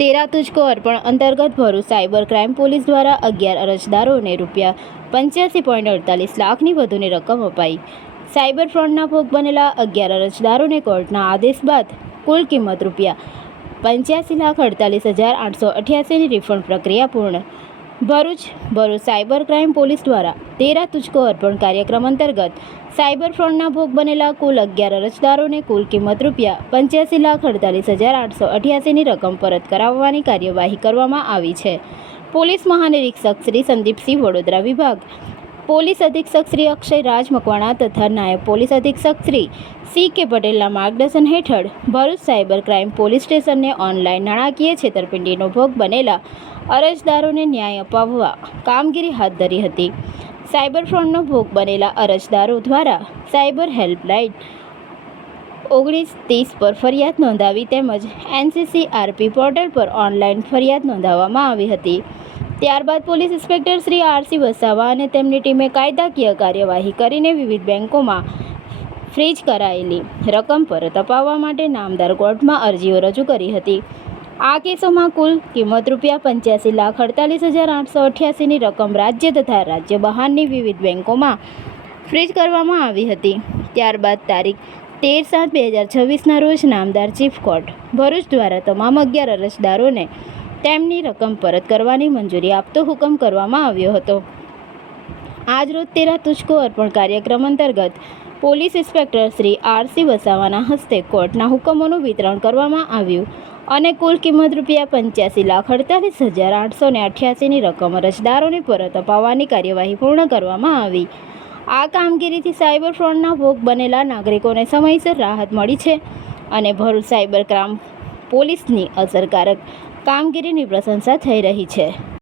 તેરા તુझको અર્પણ અંતર્ગત Bharuch cyber crime police દ્વારા 11 અરજદારોને ₹85.48 લાખની વધુની રકમ અપાઈ। સાયબર ફ્રોડના ભોગ બનેલા 11 અરજદારોને કોર્ટના આદેશ બાદ કુલ કિંમત ₹85,48,888ની રિફંડ પ્રક્રિયા પૂર્ણ। ભરૂચ સાયબર ક્રાઇમ પોલીસ દ્વારા તેરા તુझको અર્પણ કાર્યક્રમ અંતર્ગત સાયબર ફ્રોડના ભોગ બનેલા કુલ 11 અરજદારોને કુલ કિંમત ₹85,48,888ની રકમ પરત કરાવવાની કાર્યવાહી કરવામાં આવી છે। પોલીસ મહાનિરીક્ષક શ્રી સંદીપસિંહ વડોદરા, વિભાગ પોલીસ અધિક્ષક શ્રી અક્ષય રાજ મકવાણા તથા નાયબ પોલીસ અધિક્ષક શ્રી સી.કે. પટેલના માર્ગદર્શન હેઠળ ભરૂચ સાયબર ક્રાઇમ પોલીસ સ્ટેશનને ઓનલાઈન નાણાકીય છેતરપિંડીનો ભોગ બનેલા અરજદારોને ન્યાય અપાવવા કામગીરી હાથ ધરી હતી। સાયબર ફ્રોડનો ભોગ બનેલા અરજદારો દ્વારા સાયબર હેલ્પલાઇન 1930 પર ફરિયાદ નોંધાવી તેમજ NCCRP પોર્ટલ પર ઓનલાઈન ફરિયાદ નોંધાવવામાં આવી હતી। ત્યારબાદ police inspector Shri R.C. Vasava અને તેમની ટીમે કાયદાકીય કાર્યવાહી કરીને વિવિધ બેંકોમાં ફ્રીઝ કરાયેલી રકમ પરત અપાવવા માટે નામદાર કોર્ટમાં અરજીઓ રજૂ કરી હતી। આ કેસોમાં કુલ કિંમત ₹85,48,888ની રકમ રાજ્ય તથા રાજ્ય બહારની વિવિધ બેંકોમાં ફ્રીઝ કરવામાં આવી હતી। ત્યારબાદ તારીખ 13/7/2026ના રોજ નામદાર ચીફ કોર્ટ ભરૂચ દ્વારા તમામ 11 અરજદારોને તેમની રકમ પરત કરવાની મંજૂરી આપતો હુકમ કરવામાં આવ્યો હતો। આજરોજ તેરા તુझको અર્પણ કાર્યક્રમ અંતર્ગત પોલીસ ઇન્સ્પેક્ટર શ્રી R.C. વસાવાના હસ્તે કોર્ટના હુકમોનું વિતરણ કરવામાં આવ્યું અને કુલ કિંમત ₹85,48,888ની રકમ અરજદારોને પરત અપાવવાની કાર્યવાહી પૂર્ણ કરવામાં આવી। આ કામગીરીથી સાયબર ફ્રોડના ભોગ બનેલા નાગરિકોને સમયસર રાહત મળી છે અને ભરૂચ સાયબર ક્રાઇમ પોલીસની અસરકારક કામગીરીની પ્રશંસા થઈ રહી છે।